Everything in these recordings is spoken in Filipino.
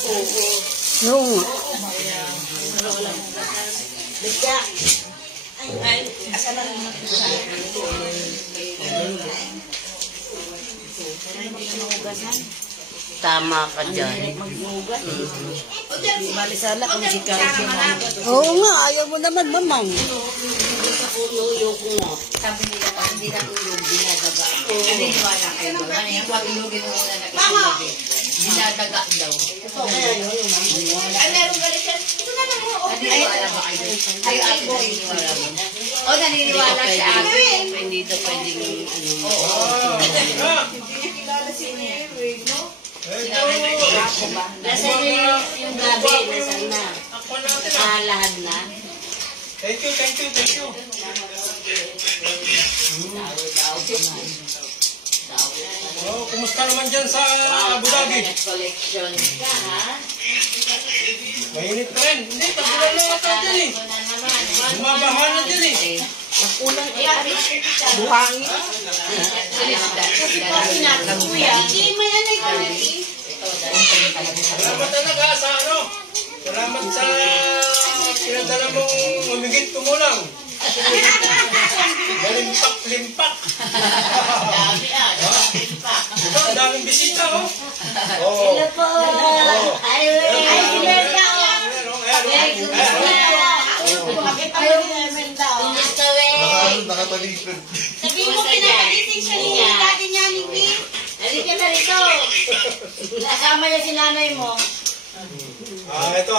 Oo nga. Bigya. Ay, asa na rin natin sa Tama ka dyan. mag-ugas. Bali sana kung si Carlos yung mag-ugas. Oo nga, ayaw mo naman, mamang. Uyok mo. Sabi nila pa, hindi na tulog, dinadaga. Hindi wala kayo doon. Ano yung pag-ilugin mo muna na kasi dinadaga daw. Ay, meron ka rin siya. Ito na lang mo. Ay, wala ba kayo? Ay, naniniwala mo. O, naniniwala siya. Hindi daw pwedeng ano. Oo. Hindi Kilala si Mary, no? Nasaan yung gabi? Nasaan na? Lahat na? Thank you, thank you, thank you. Oh, kumusta naman dyan sa Abu Dhabi? Collection ka, ha? Mainit pa rin. Hindi, tagulan na ata dyan eh. Bumabaha na dyan eh. Kulang ari. Buhangin. Kasi pa pinatag kuya. Hindi mo yan ay kaliti. Salamat talaga sa ano. Salamat sa pinadala mong mamigit kumulang. Galimpak-limpak. Dami limpak. Ito, ang daming bisita oh. Hello po. Ay, Imelda. Nakatalikod. Sabihin mo pinapagising siya ni dati niya ni Pete. Halika na rito. Kasama niya si nanay mo. Ito.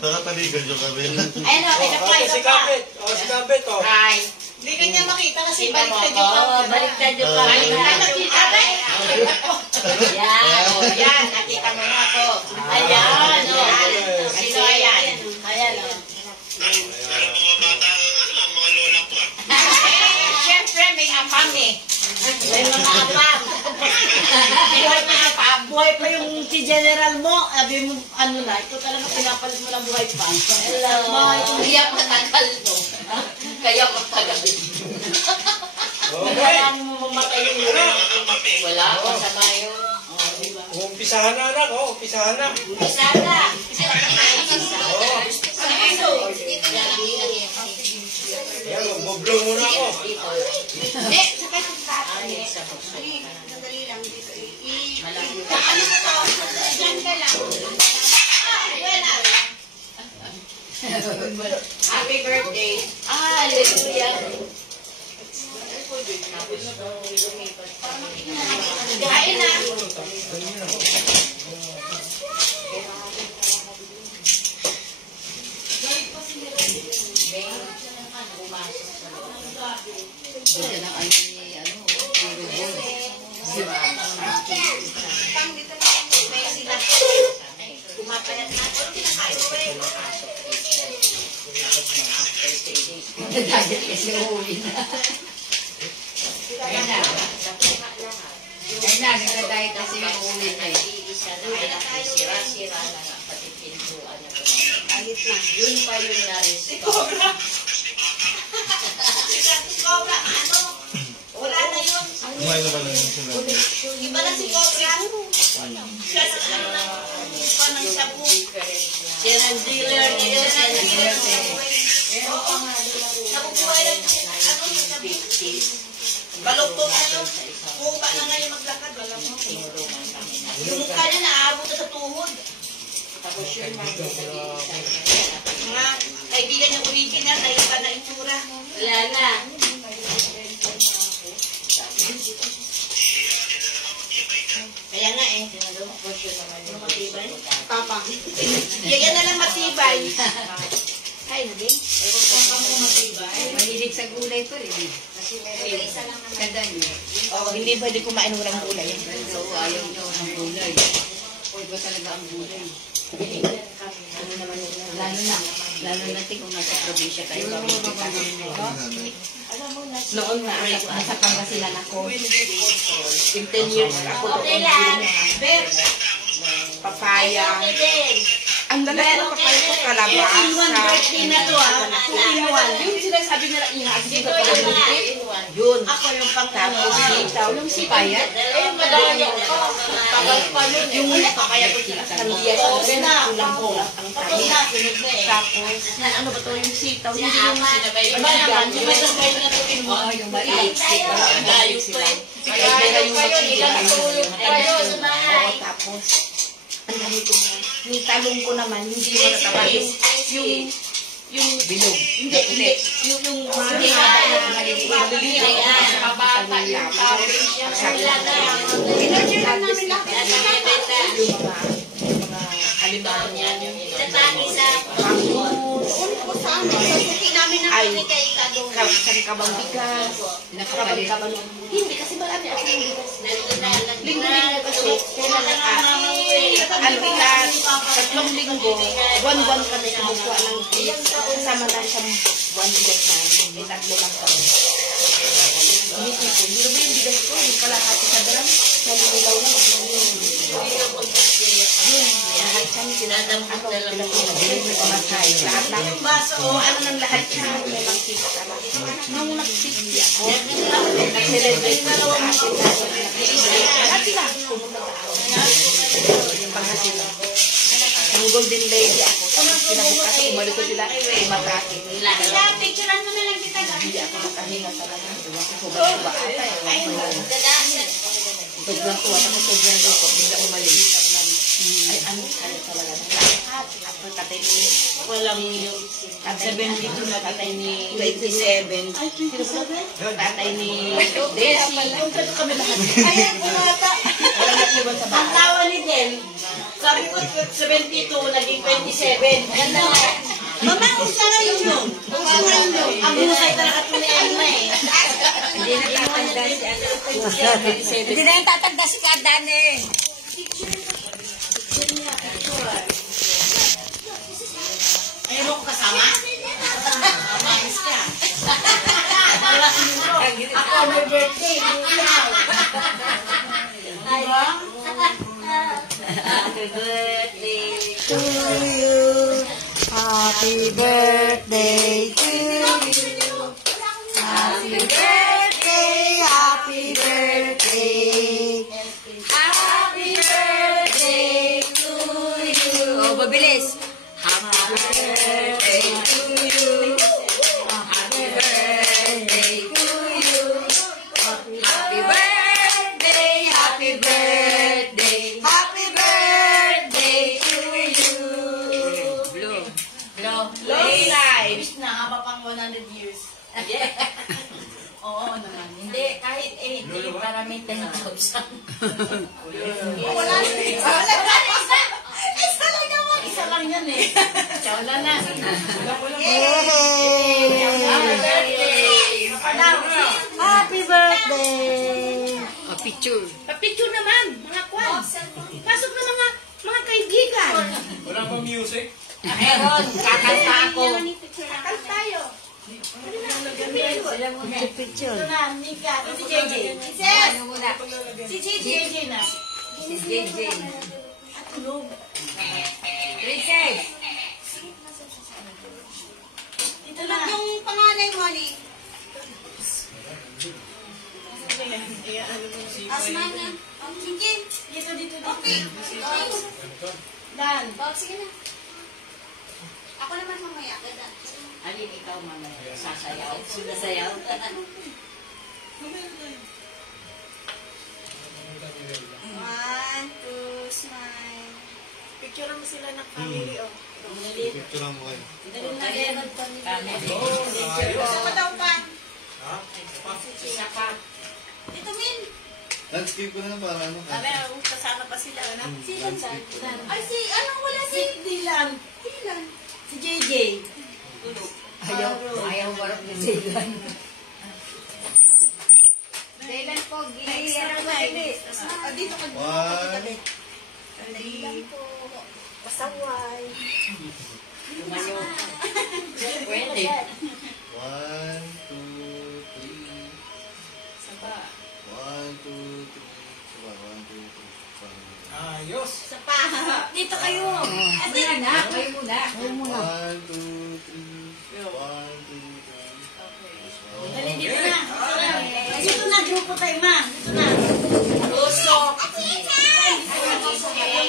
Nakatalikod yung kabila. Ayun o, Si Kapit. Si Kapit oh. Hi. Hindi kanya makita kasi Kita mo baliktad ko. yung camera. Baliktad yung camera. Yan. Yan. Nakita mo na ako. Ayan. Sino ayan? Ayan o. Siyempre may apam eh. May mga apam. Buhay pa yung si General mo. Sabi mo, ano na, ito talaga pinapalit mo ng buhay pa. Hello. Kaya matagal to. Kaya matagal. Okay. Ano mo mamatay yung wala. Masama yun. Umpisahan na anak oh. Umpisahan na. Sana. Ayan, mag-blow muna ako. Eh, sakay sa tatay. Sandali lang dito. Ano na to? Diyan ka lang. Wala. Happy birthday. Hallelujah. Kain na. Kumapayat na. Kinakain mo eh. Nagagit kasi uuwi na. Ayun na. Ayun na, nagagayit kasi uuwi na eh. Sira-sira na nga. Pati pintuan na ito. Ayit na. Yun pa yung naris. Cobra. Cobra, ano? Wala na yun. Kumain naman lang yung sinabi. Iba na si Cobra. Siya sa ano na panang sabu. Dealer na yun. Oo. Nabubuhay lang. Ano sa sabi? Baluktot na yun. Kupa na ngayon maglakad. Yung mukha niya naaabot na sa tuhod. Mga kaibigan ng original, naiba na itsura. Wala na. Kaya nga eh. Papa. Yan na lang matibay. Ay, na din. Mahilig sa gulay pa rin. Kada niya. Hindi pwede kumain walang gulay. So, ayaw daw ng gulay. Huwag ba talaga ang gulay? Lalo na kung nasa probinsya tayo. Noon na, nasa Pangasinan ako. 15 years ako. Okay lang. Beps. Papaya. Ang lalaki ng papaya ko, kalabasa. birthday na to ah. Yung sinasabi nila, inaagin Ito ka yung pala lahat. yun. Ako yung pang Tapos sitaw, yung sipaya. Ayun, madami ako. Tagal pa nun. Yung papaya ko sitaw. Kulang ang tayo. Tapos, ano ba to yung sitaw? Hindi yung Iba naman, yung may sabay na to in mo. yung maliit. Ang Layo layo pa sila. eh. Kaya yung Layo pa yun, ilang tulog pa yun. Oo, tapos, ang ganito mo. Yung talong ko naman, hindi mo nataba. Yung bilog. Hindi. Yung mahaba na maliliit. Ayan, mabata yung topping siya. Wala na. Inorder namin lahat. Yung mga alimango. Tatagi sa Ay, kabang bigas. Kabang. Hindi, kasi marami ako ng bigas. Linggo-linggo kasi. Ano bigas, 3 linggo, buwan-buwan kami kumukuha ng bigas. Kasama na siyang buwan bigas namin. 3 lang kami. Umitipon. Hindi ba yung bigas ko? Yung kalahati sa dalam. Nalililaw na. Lahat kami sinadamot na lang. Lahat na. Ano ng lahat siya. May langkita na. Nung nagsisi ako, nag-celebrate na sa atin. Lahat sila. Pumunta sa akin. Yung pangasin. Yung golden lady ako. Kinabukas ako, umalik ko sila. Umatake. picturean mo na lang kita. Hindi ako makahinga sa lahat. Sobrang tuwa ata. Sobrang tuwa. Tapos sobrang luto. Hindi ako umalis. Ay, ano talaga. Ako tatay ni... Walang yung Tatay ni... Tatay ni... 27. Tatay ni... Desi. Kami lahat. Ayan, punata. Walang naiwan sa Ang bahay. tawa ni Del, sabi ko 72, naging 27. Ganda na. Mama, gusto na yun yun. Ang husay talaga ito ni Alma eh. Hindi na tatanda si ano. Hindi na yung tatanda si Kadane. Ayaw ko kasama? Mamis ka. Ako, may birthday. Diba? Happy birthday to you. Happy birthday to you. Happy birthday, happy birthday. Happy birthday to you. Oh, mabilis. Happy birthday to you. Happy birthday to you. Happy birthday, happy birthday. Happy birthday to you. Blue. Long life. Wish na haba pang 100 years. Oo naman. Hindi, kahit 80, para may 10,000. Wala na. Wala na. Isa lang naman. Isa lang yan eh. Wala na. Happy birthday. Happy birthday. A picture. Pa-picture naman, mga kwan. Pasok na mga kaibigan. Wala pa music? Meron, kakanta ako. Kakal tayo. Picture. Ito na, Mika. Si JJ. Sis! Ano muna? Si JJ na. Si JJ. At tulog. Princess! Ito na. Yung panganay mo ni? Asmana. Sige. Dito. Okay. Dan. Sige na. Ako naman mamaya. Alin ikaw mamaya. Sasayaw. Sasayaw. One, two, smile. Picture mo sila ng family, oh. Picture lang mo kayo. Isa pa daw pa. Ha? Isa pa. Ito, Min. Landscape ko na lang para ano. Mamaya, kasama pa sila. Sino ba? Ay, si, anong wala si? Dylan. Dylan. Si JJ. Ayaw warap ni Dylan. Dylan po, giliyan mo Dito ka. One. Dylan po. Pasaway. Lumayo. Pwede. 1, 2, 3. Saba. 1, 2, 3. Saba, 1, 2, 3. Ayos. Sa pa. Dito kayo. Ate, Anak, kayo muna. 1, 2, 3. 1, 2, 3. dali dito na. Dito na, grupo tayo, ma. Dito na. Tusok.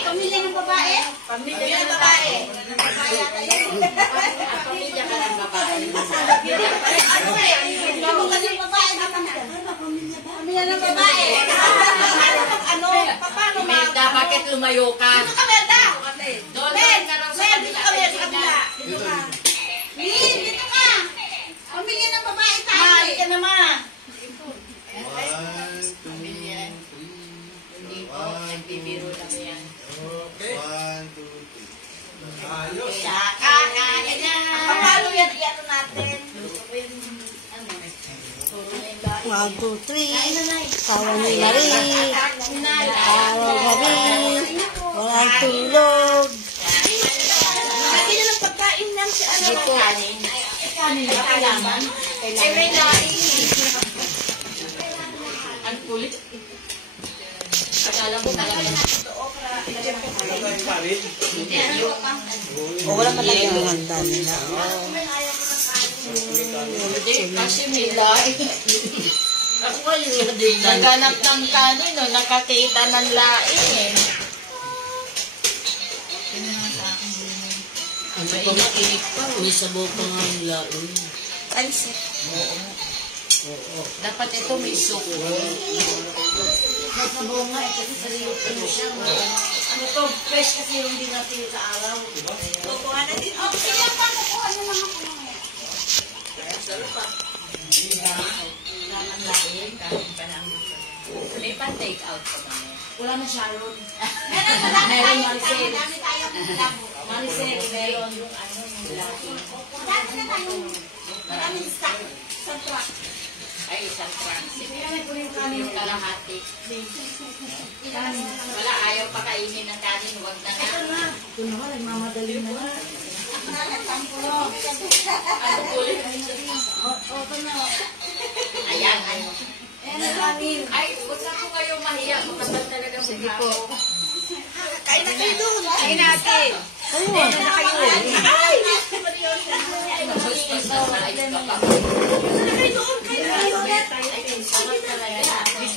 Pamilya ng babae? Pamilya ng babae. Pamilya ka ng babae. Ano eh? Pamilya ng babae. Pamilya ng babae. Ano? Paano, ma? Merda, bakit lumayo ka? Dito ka, Merda. Doon Mel, ka lang sa Mel, dito ka, Mel, sa kabila. kabila. Dito ka. Min, dito ka. Pamilya ng babae tayo. Mali ka na, ma. 1, 2, 3. Hindi po, nagbibiro lang yan. 1, 2, 3. Ayos. Kakain na. Paano yan? Iyan natin. 1, 2, 3. Tawa ni Marie. Tawa Marie. Walang tulog. Lagi na ng pagkain lang si ano. Dito. Kanin na kailangan. Eh, may laing. Ang kulit. Akala mo talaga. O, wala pa tayo ang handa nila. Hindi, kasi may laing. Ako kayo din. Naganap ng kanin, no? Nakakita ng laing eh. Mainit-init pa. May sabaw pa nga ang laon. Alis. Dapat ito may suko. Nasabaw nga eh, kasi sarili ano siya. Ano to, fresh kasi yung hindi natin sa araw. Kukuha na din. Oh, sige, kukuha na lang ako. Laing, kanin pa namin. May pa-take out pa kami. Wala na Sharon. Meron Maricel. Dami tayo. Maricel, meron yung ano, yung laing. Dami na tayo. Maraming stock sa truck. Ay, isang transit. Yung kalahati. Wala, ayaw pa kainin ng kanin. Huwag na nga. Ito na nga, nagmamadali na nga. Ano kulit? Ito na. Ayan, ay. Kanin. Ay, huwag na po kayong mahiya. Makapal talaga mukha ko. Kain na kayo doon. Kain natin. Kain na kayo. Ay! Gusto sa ayos ka pa. Kain na kayo doon. Kain na kayo. Sarap talaga.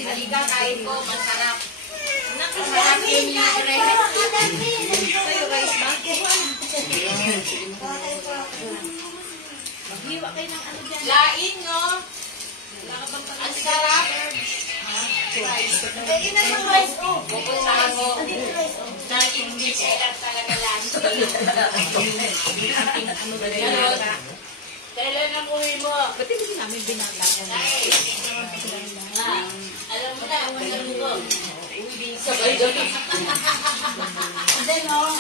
Halika, kain po. Masarap. Masarap yung libre. Kayo guys, maghiwa kayo ng ano dyan. Lain, no? Ang sarap. Kain na ng rice, oh. Pupuntahan mo. Andito rice, oh. Sa hindi sila talaga lang. Ganon. Kailan ang uwi mo? Ba't hindi namin binatang? Alam mo na, alam mo. Sabay doon. Then, oh.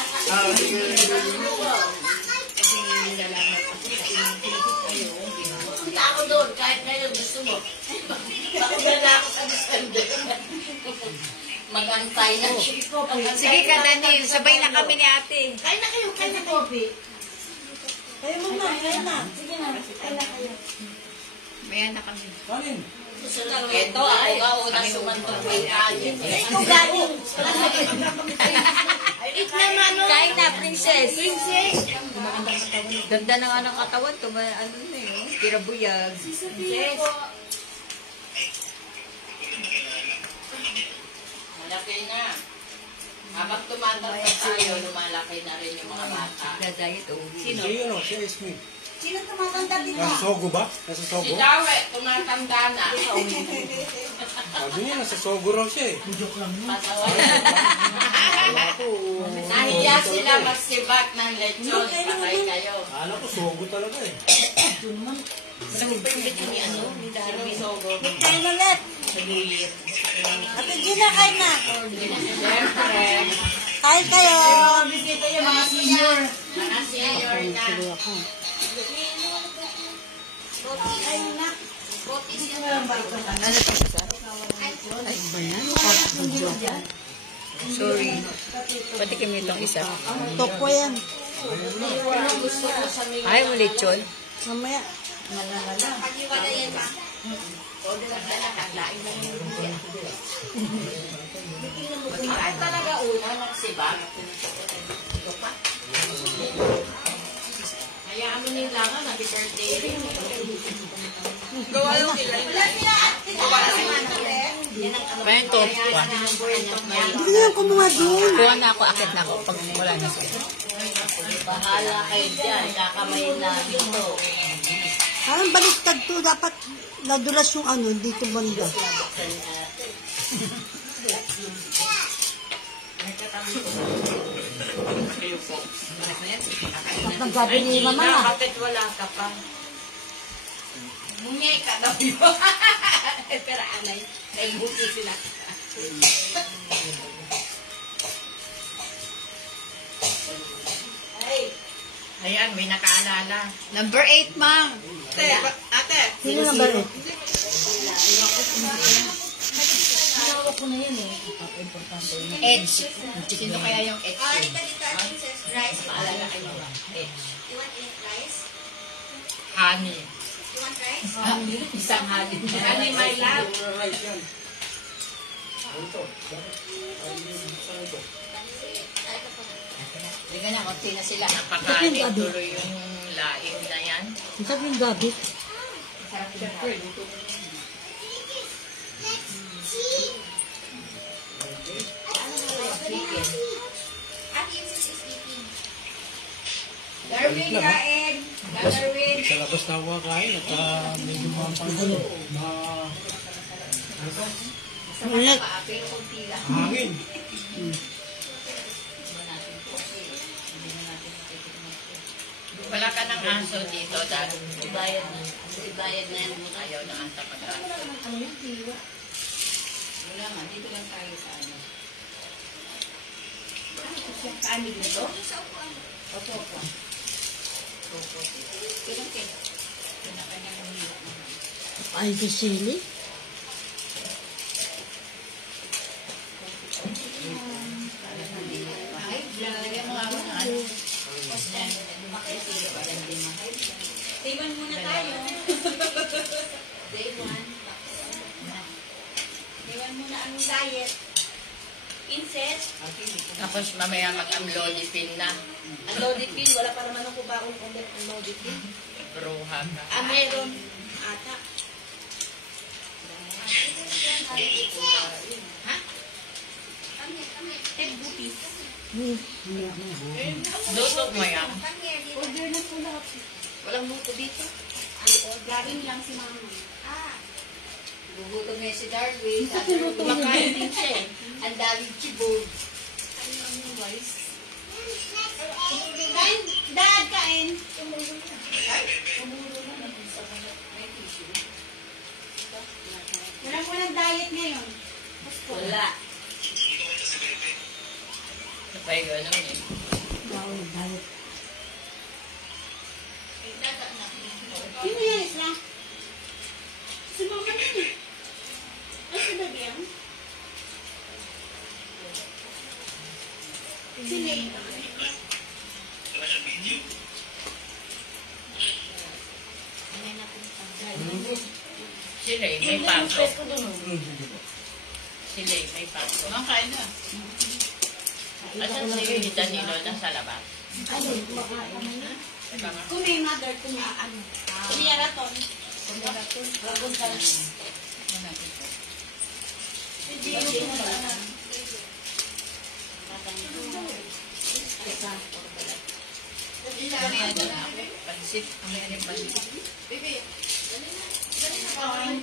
Punta ako doon, kahit ngayon gusto mo. Bakit na ako sa December? Mag-antay na. Sige ka, Daniel. Sabay na kami ni ate. Kain na kayo, kain na kayo. Kayo muna, kain na. Sige na, kain na kayo. Maya na kami. Kanin. Ito, ako nga unang sumantong may kanin. Ikaw galing. Eat na, Mano. Kain na, princess. Princess. Ganda na nga ng katawan. Ano na yun? Tirabuyag. Princess. Malaki na. Habang tumatanda tayo, lumalaki na rin yung mga bata. Dadayit, oh. Si ano, si Esme. Sino tumatanda dito? Nasa Sogo ba? Nasa Si Sogo? Dawe, tumatanda na. Sabi niya, nasa Sogo raw siya eh. Pasaway. Akala ko, Nahiya sila magsibat ng lechon. Patay kayo. akala ko Sogo talaga eh. Sino Sogo? Kain ulit. Ate Gina, kain na. Siyempre, Kain kayo. bisita yung mga senior. Mga senior na. Kain na. Ano to sa? Ay, ba yan? Video. Sorry. Pati kami itong isa. Tokwa yan. Gusto ko sa mga Ay, mo lechon. Mamaya. talaga una, nagsibak. Hayaan mo nila nga, happy birthday. Gawa yung ilan. Gawa yung Bento. Hindi na yung kumuha doon. Kuha na ako, akit na ako. Pag wala na siya. Bahala kayo dyan, kakamay na dito. Parang baliktad to. Dapat nadulas yung ano, dito banda. Nagsabi ni mama. Bakit wala ka pa? Mungi ka daw yun. Pero anay, naibuti sila. Ayan, may nakaalala. Number 8, Mang. Ate. Sino number 8? Hawak ko na yan eh. Edge. Sino kaya yung edge? Rice. Maalala kayo ba? Edge. You want rice? Honey. You want rice? Isang honey. Honey, my love. Hindi ka na, konti na sila. Napakain tuloy yung laing na yan. Ang sabi yung gabi. Darwin, kain. Darwin. Sa labas na ako kakain at medyo mga Ulit. hangin. Wala ka ng aso dito dahil Ibayad na. Ibayad na yan. ayaw na ang tapag-aso. Wala nga, dito lang tayo sa ano. Kaamig na to? Opo, opo. Opo. Kailan kayo? Kanya-kanyang umila. Ay, the sili. Lagyan mo ako ng ano. Day 1 muna tayo. Day 1. Day 1 muna ang diet. Inset. Tapos mamaya mag-amlodipin na. Ang lodipin, wala pa naman ako ba akong ulit ang lodipin? Bruha ka. Meron. Ata. Ha? Egg booties. Luto mo yan. Order na po lahat. Walang luto dito. Galing lang si mama. Gugutom na si Darwin. Kumakain din siya eh. Ang daming chibog. Kain, dad, kain. Walang diet ngayon. Wala. Sabay gano'n eh. Bawal diet. Sino yan, Isla? Si mama yan eh. Ay, si Daddy yan? Si Nate. Sila eh, may pasok. Sila eh, may pasok. Kain na. Asan si Danilo? Nasa labas? Kung may mother, kung may ano. Kumiyaraton. Ragon ka lang. Si Gigi. Pansit. Ano yan yung pansit?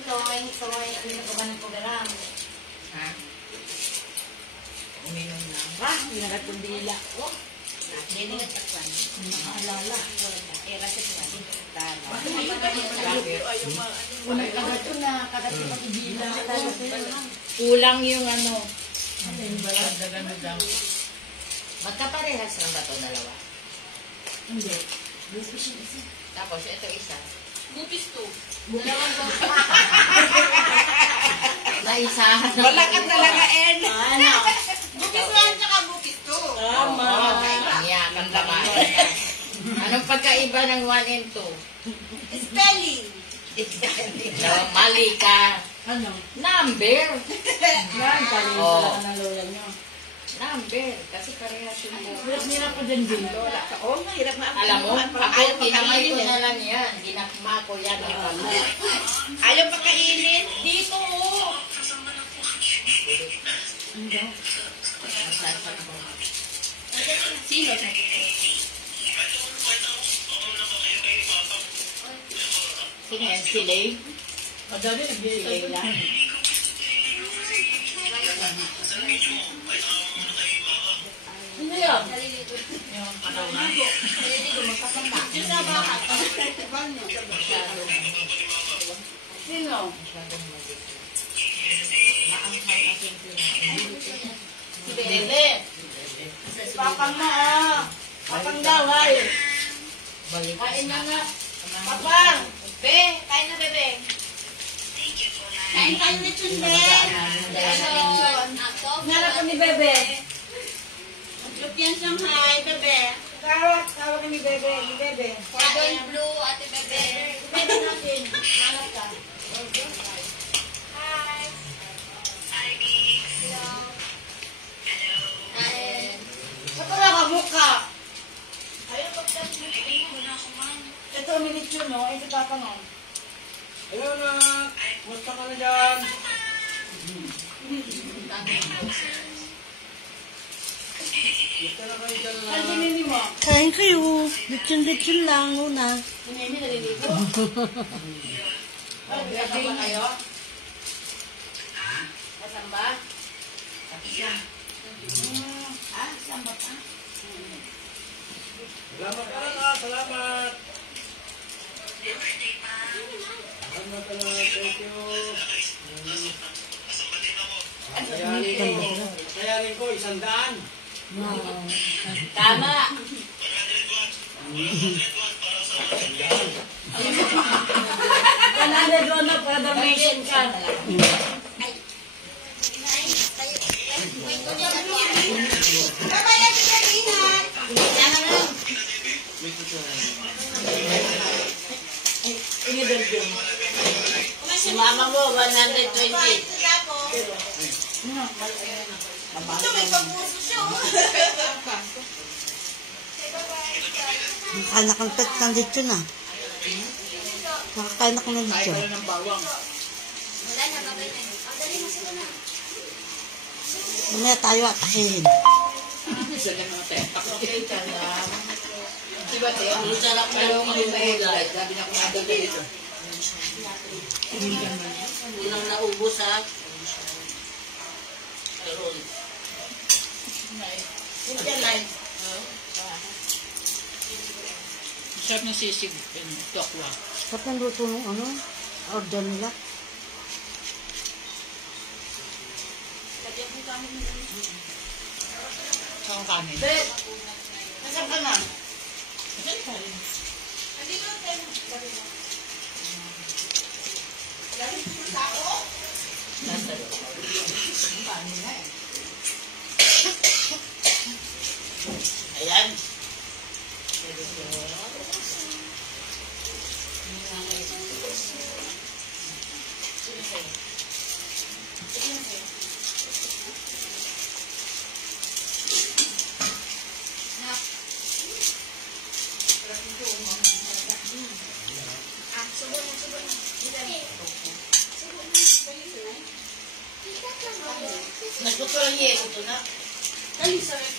Toy. Ano na ko ba ng program? Ha? Uminom na. Wah, hinagat yung dila. Oh, Hindi nga takpan. maalala. Era sa tuwan. Unang kagat ko na, kagat ko pati dila. Kulang yung ano. Dagan mo daw. Magkaparehas lang ba ito dalawa? Hindi. Tapos ito isa. Gupis to. Naisahan. Wala ka talaga, En. Ano? Gupis 1 tsaka gupis 2. Tama. Yan, ang laman. Anong pagkaiba ng 1 and 2? Spelling. No, mali ka. Ano? Number. Yan, galing Oh. pala ng lola nyo. Number. Kasi parehas yung Hirap ko din din. Lola ka. Oh, hirap na. Alam mo, ako, ayaw kinamay ko pakainin. na lang yan. Ginakma ko yan. Ayaw pakainin. Dito, oh. Sino? Sino yan? Silay? Madali, Silay lang. Sino yan? Yung panaw na. Sino sa baka? Sino? Si Bebe. Papang na, ah. Papang daw, ay. Kain na nga. Papang. Be, kain na, Bebe. Kain kayo ni Chunde. Nala ko ni Bebe. Maglupian Shanghai, Bebe. Tawag ni Bebe, ni Bebe. Kain blue, ate bebe. Bebe natin. Hanap ka. Ba't wala ka mukha? Ito, umilit yun, no? Ito papa, no? Ayun na. Musta ka na dyan? Musta na kayo dyan Saan si Mimi mo? Kain kayo. Lechon-lechon lang una. Si Mimi naliligo. Ano, kasama kayo? Kasamba? Samba pa? Salamat ka lang ah. Salamat. Salamat ka lang. Thank you. Sayarin ko, 100. Tama! Kanada doon na para damation ka. Mama mo, 120. Anak ng pet ng lechon ah. Nakakain ako ng lechon. Ng bawang. Mamaya tayo atakihin. Okay ka lang. Diba, te? Ang sarap na yung mahulay. Sabi na kung nagagay ito. Unang naubos ha. Ayun. Hindi lang. Sarap ng sisig. Tokwa. Ba't ng luto ng ano? Order nila? Saan kanin? Bet! Nasaan ka na? Ayan. Nagtutulang yes, ito na. Ay, sorry,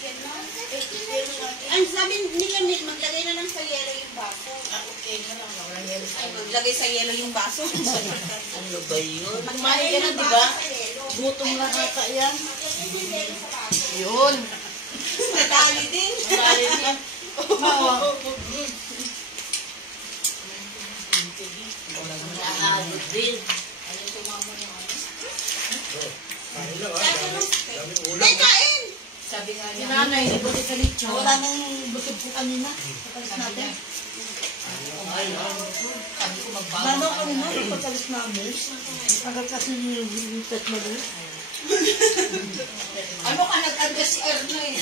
ang sabi nila, maglagay na lang sa yelo yung baso. Okay na lang, walang yelo sa Ay, maglagay sa yelo yung baso. Ano ba yun? Magmahal ka na, di ba? Gutom na kata yan. Yun. Matali din. Mali din. Nakahagod din. Ay, kain! Sabi nga niya. Nanay, hindi ko sa lechon. Wala nang busog ko kanina. Patalis natin. Sabi ko magbago. Mama kanina, patalis namin. Agad kasi yung pet mo doon. Ano ka nag-adjust si Erna eh?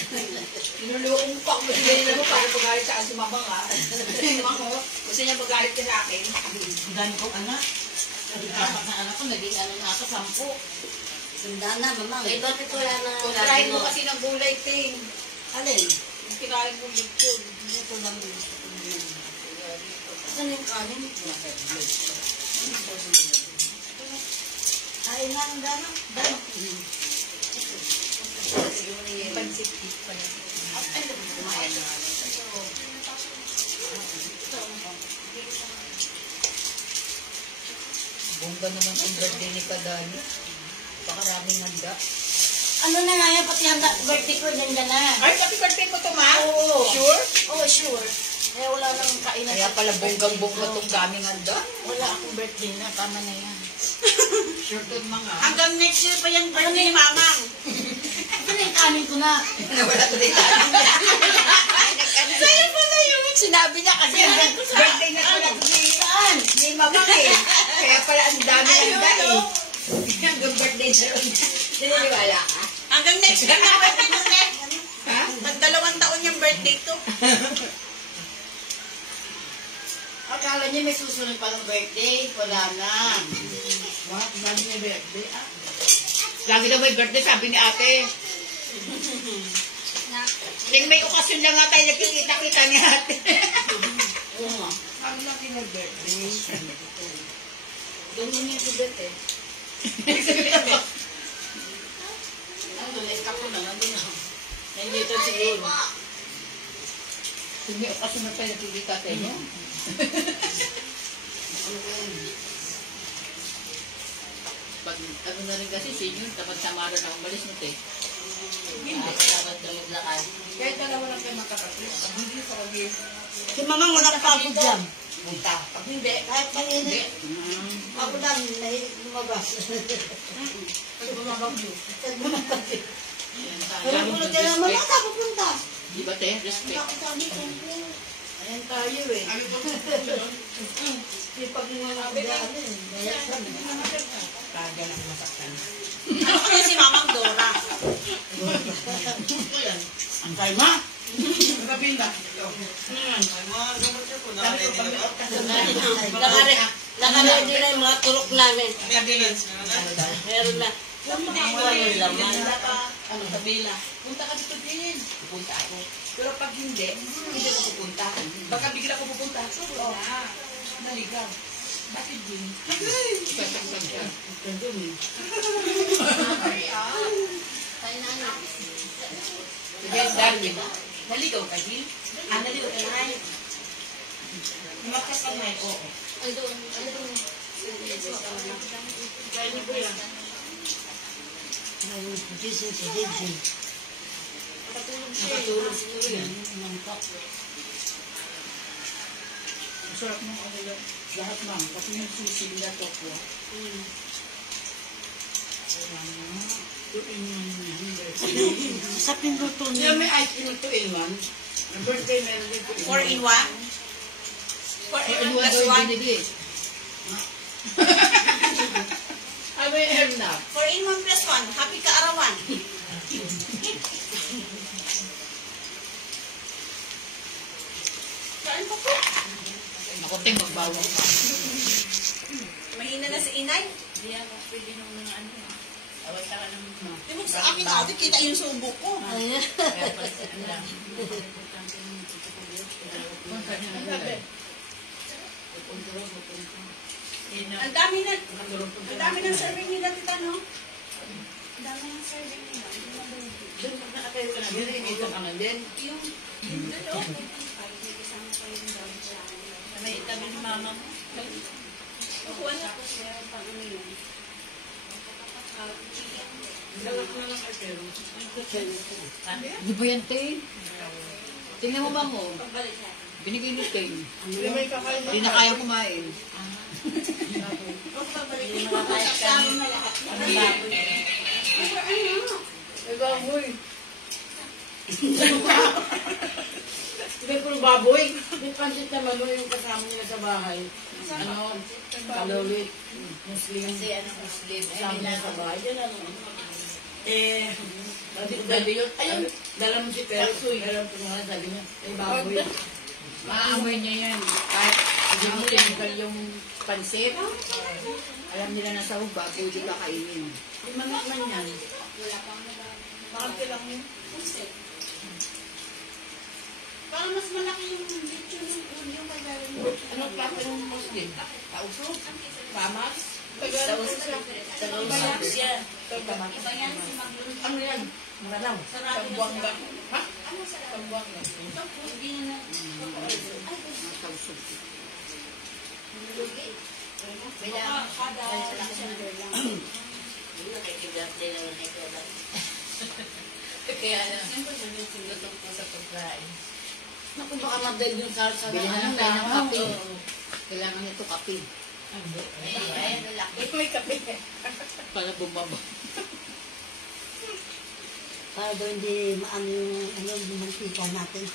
Inuluong pa ko. Hindi na mo para pagalit sa akin si Mama nga. Gusto niya pagalit ka sa akin. Dami kong anak. Apat na anak ko, naging ano na ako, 10. Sandaan na, mamang. Eh, bakit wala na? Kunahin mo kasi ng gulay, Ting. Alin? Yung kinain mo lechon. Ito lang yun. Saan yung kanin? Ay, nang dano. Dano. Pansit pa na. Ano ba kumain na? Bongga naman ang birthday ni Kadani. Pakaraming handa. Ano na nga yan, pati ang birthday ko, ganda na. Ay, pati birthday mo to, ma? Oo. Sure? Oh, sure. Eh, wala nang kainan. Kaya pala bonggang-bongga tong daming handa. Wala akong birthday na, tama na yan. Sure to mga. Hanggang next year pa yung birthday ni Mamang. Ito na yung kanin ko na. Nawala to din tayo. Sa'yo pala yun. Sinabi niya kasi. Birthday na pala Saan? ni Mamang eh. Kaya pala ang dami handa eh. Hanggang birthday na rin. Sininiwala ka? Hanggang next year na birthday mo na. Ha? Mag-2 taon yung birthday to. Akala niya may susunod pa ng birthday. Wala na. What? Lagi may birthday ah? Lagi daw may birthday, sabi ni ate. Yung may okasyon lang nga tayo nagkikita-kita ni ate. Oo nga. Ang laki may birthday. Ganyan yung tibet eh. Ano, na-escape ko na. Nandun na. Nandito siguro. Yung may okasyon na tayo nagkikita tayo. Pag ano na rin kasi senior, kapag samara na umalis mo te. Hindi. Dapat na maglakad. Kahit dalawa lang kayo makakapit. Pag hindi sa kami, Si mamang wala pagod dyan. punta. Pag hindi, Kahit kanina. Ako lang, lumabas. pag bumabagyo. Nagmamagod. Pero kung ka naman, wala pupunta. Di ba te? Respect. Ako sabi ko, ayan tayo eh. Pag mga nakabiyaan eh, gaya kami. Taga lang masaktan. Ano kasi si Mamang Dora? Ang kay ma? Sabihin ba? Nakaready na yung mga turok namin. Sabihin. Meron na. Walang laman. Ano sabila? Punta ka dito din. Pupunta ako. Pero pag hindi ako pupunta. Baka bigla ako pupunta. So, naligaw. Bakit din? Yes, Darwin. Naligaw ka din? Naligaw ka na. Lumakas ka na. Oo. Ay, doon. Ano doon? Ay, gising si Didji. Nakatulog siguro yan. Mantok. Masarap ng ano lang. Lahat ma'am. Kasi yung susi nila to po. Sa pinluto Yung niya. may ice cream to in man. Ang birthday meron din to in 4 in 1? 4 in 1 plus 1? Ay, may air na. 4 in 1 plus 1. Happy kaarawan. Saan po po? Ako ting magbawang. Mahina na si Inay. Hindi ako pwede nung mga ano. Away ka ng mga. Tingnan sa akin, ate, kita yung subo ko. Kaya pala sa ano lang. Ang dami ng serving nila, tita, no? Ang dami ng serving nila. Doon pag nakatayo ka na, dito ka na din. Yung May itabi ni mama mo. kukuha na. Di ba yan, Ting? Tingnan mo ba mo? Binigay ni Ting. Hindi na kaya kumain. Kasama na lahat. Ay, baboy. Hindi ko baboy. May pansit naman mo yung kasama nila sa bahay. Ano? Kalolit. Muslim. Kasi ano, Muslim. Kasama nila sa bahay. Yan ano. Dali yun. Ayun. Dala mo si Pero. Pero po nga sabi niya. Ay, baboy. Maamoy niya yan. Kahit Hindi mo tinagal yung pansit. Alam nila na sa hubag, hindi ka kainin. Yung manok man yan. Bakit lang yun? Parang mas malaki yung lechon yung kagaya mo. Anong klase ng muslim? Kauso? Pamas? Iba yan si Magluluto. Ano yan? Maralaw? Sambuanga. Ha? Ano sa Sambuanga. hindi na Kauso. Kaya lang. Lutok po sa pagkain. Naku, baka mag-dead yung salsa. Bilhin na lang tayo ng kape. Kailangan nito kape. Ito may kape. Para bumaba. Para daw hindi maano yung mantika natin.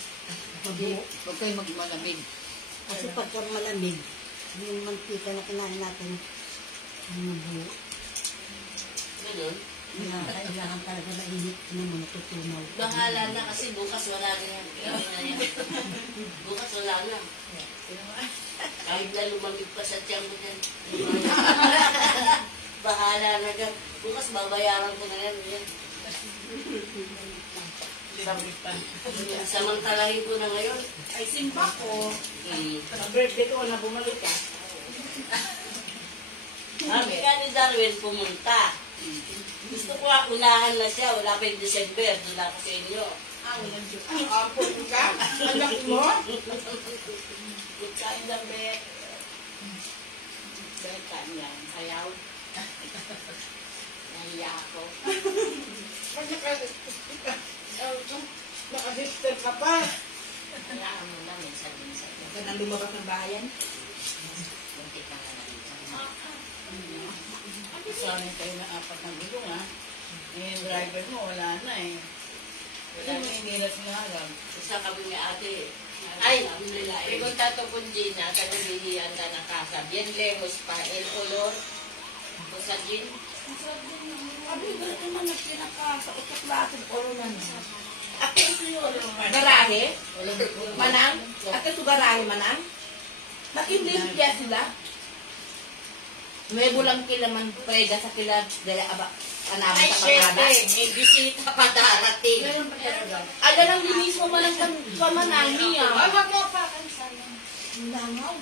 Mabuo. Huwag kayo magmalamig. Kasi pagka malamig, yung mantika na kinain natin, mabuo. Kailangan talaga mainit na mo natutunaw. bahala na kasi bukas wala na yan. Bukas wala na. Kahit na lumamig pa sa tiyan mo dyan. Bahala na dyan. Bukas babayaran ko na yan. Samantalahin ko na ngayon. Ay, simba ko. Hmm. Sa birthday ko na bumalik ka. Sabi ka ni Darwin pumunta. Gusto ko unahan na siya. Wala pa yung December. Wala ko sa inyo. Ang apo ka? Anak mo? Good kain na, Bek. Bek, kain yan. Ayaw. Nahiya ako. Pag naka-sister ka pa. Hayaan mo na. Minsan-minsan. Huwag ka nang lumabas ng bayan. Muntik ka na lang. Sa amin kayo na 4 na gulong ha. Yung driver mo, wala na eh. Wala mo inilas ng harap. Isa kami ni ate. Ay, pregunta to kung Gina, kanilihian ka ng casa. Bien lejos pa, el olor. O sa Gin. Sabi, ganito naman na pinaka sa utak natin, oro na na. Ako yun. Garahe? Manang? At ito garahe, manang? Nakimlimpya sila? May bulang kilaman prega sa kilab, daya aba, anami Ay, sa syempre, pagkada. may bisita pa darating. Ala lang din mismo man ang pamanang niya. Wag mo pa kan sana. Langaw.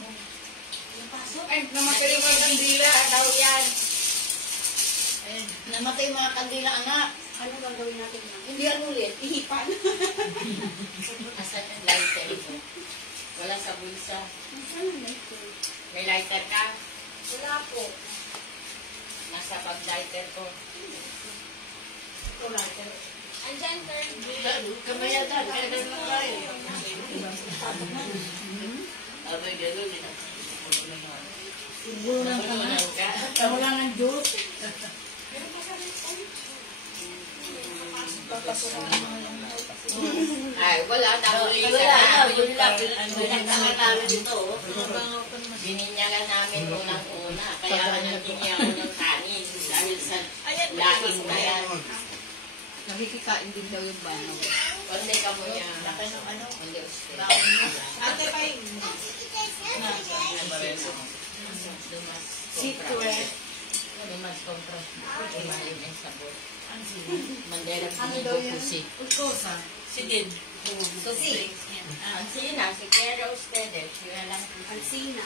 Ay, namatay yung mga kandila. Daw yan. Namatay mga kandila, anak. Ano gagawin natin na? Hindi ano ulit, ihipan. Asan yung lighter ko? Wala sa bulsa. May lighter ka? Wala po. Nasa pag-lighter ko. Ito lang. Andyan, girl. Kamayatan. Kailan lang tayo. Abay, gano'n eh. Siguro lang ka. Wala ng juice. Ay, wala. Wala na. Yun lang. Pinagtangan namin dito. Bininyagan namin unang-una. Kaya nga nagtingi ako ng kanin. Dahil sa laking na yan. Nakikikain din daw yung banaw. Kundi ka mo niya. Kundi usted. Ate pa yung Secret. Dumas kompra. Imayin ang sabor. Mandela pusi. Uskosa. Si Did. Susi. Ansina. Si Kera ustedes. Yun lang. Alsina.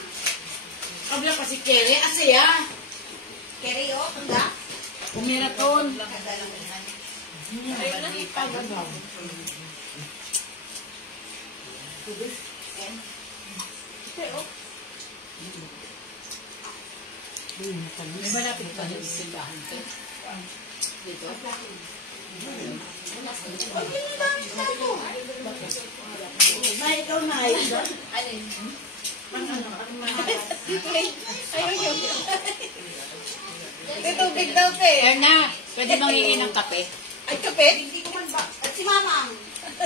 Kabla pa si Kere. Asya. Keri o, tunda. Kumiraton. Ay, nagpagabaw. May malapit pa yung simbahan ko. Dito. Na ikaw na ito. Alin? May tubig daw te. Erna, pwede mangingi ng kape? Ay kape? Hindi ko man ba? At si Mamang.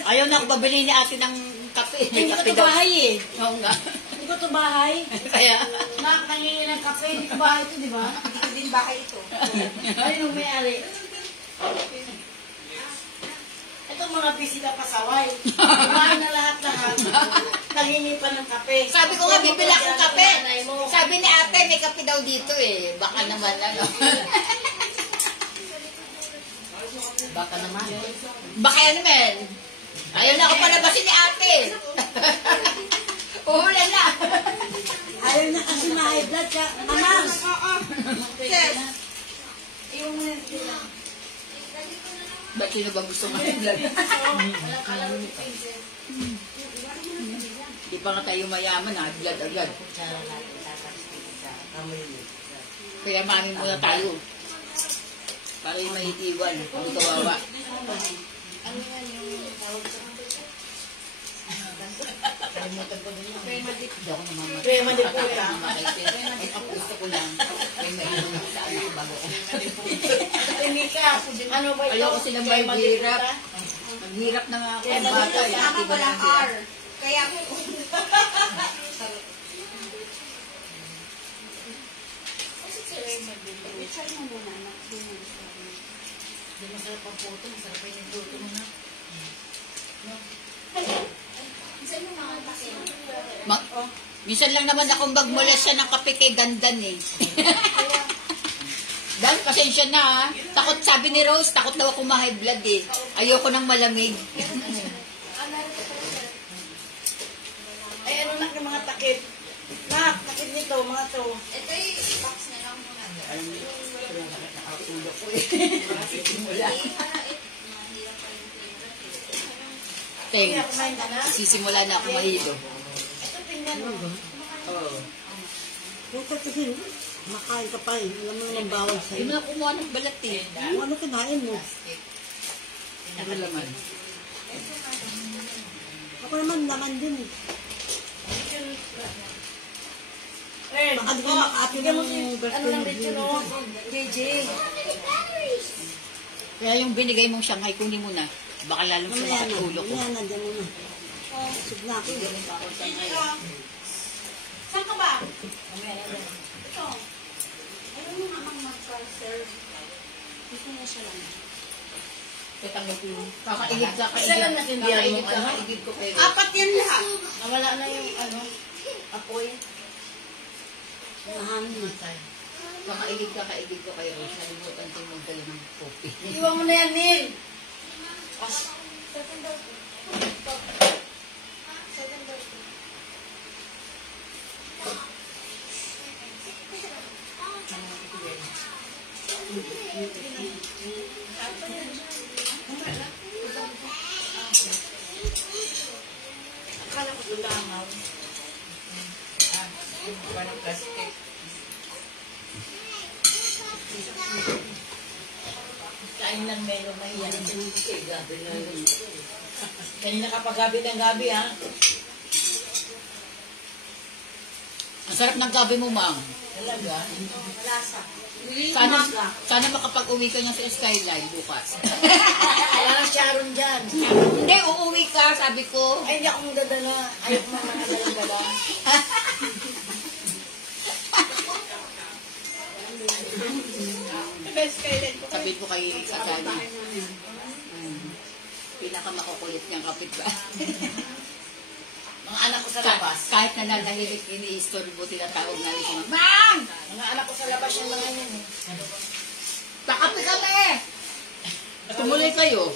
Ayaw na babili ni ate ng kape. May Hindi ko kape ito daw. bahay eh. Oo nga. Hindi ko ito bahay. Kaya, Nangingi ng kape. Hindi ko bahay ito, di ba? Hindi ko din bahay ito. Ay, nung may-ari. Ito mo mga bisita pasaway. Kumain na lahat-lahat. Nanghingi pa ng kape. Sabi ko nga, bibila akong kape. Nanay mo. Sabi ni ate, may kape daw dito eh. Baka naman ano. Baka naman. Baka yan naman. Ayaw na ako palabasin ni ate. Uulan na. Ayaw na kasi ma-high blood ka. Mamang! Ba't sino ba gusto ma-vlog? Di pa nga tayo mayaman ha, vlog agad. Kaya mamin muna tayo. Para yung mahitiwan, ang kawawa. Kaya madiputa. Ay, gusto ko lang. May maiwan sa anak bago ko. Hindi ka. Ano ba ito? Ayoko silang mahirap. Maghirap na nga ako ang bata. Hindi ba lang sila? Kaya Minsan lang naman akong magmula siya ng kape kay Gandan eh. Dahil pasensya na ha. Takot, sabi ni Rose, takot daw ako ma-high blood eh. Ayoko ng malamig. Ay, ano na yung mga takip? Nak, takip nito, mga to. Ito yung box na lang muna. Alam mo, nakaulo ko eh. Sisimula. Teng, Kaya kumain ka na? sisimula na ako mahilo. Ito, tingnan mo. Oo. yung kasi makain ka pa eh. Alam mo naman bawal Hindi sa'yo. mo na kumuha ng balat eh. Kung ano kinain mo? Ano laman? Ako naman naman din eh. Red, Baka di ka makaati bigyan mo ng si, birthday ano lang mo. dito, no? JJ. Kaya yung binigay mong Shanghai, kunin mo na. Baka lalong Mamaya sumakit na. ulo ko. Mamaya na, dyan muna. Sigla ako. Saan ka ba? Kakaigib ka, Isa lang nasindihan mo, ano? Kakaigib ko kayo. Apat yan lahat. Nawala na yung, ano, apoy. Mahangin mo. Kakaigib ka, kaigib ko kayo. Nalimutan ko yung magdala ng kopi. Iwan mo na yan, Neil. Akala ko dulangaw. Parang plastic. Kain lang meron mahiya ng gabi na yun. Kanina ka pa gabi ng gabi, ha? Ang sarap ng gabi mo, ma'am. Talaga? Malasa. Sana makapag-uwi ka niya sa Skyline bukas. Wala na Sharon dyan. Hindi, uuwi ka, sabi ko. Ay, hindi ako magdadala. Ayaw mo naman magdadala. Sabi ko kay Asani. Pinakamakukulit niyang kapit ba? Mga anak ko sa labas. Kahit na nanahimik, ini-story mo tinatawag namin si Ma'am! Mga anak ko sa labas yung mga yun. Pakapi kami! Tumuloy kayo.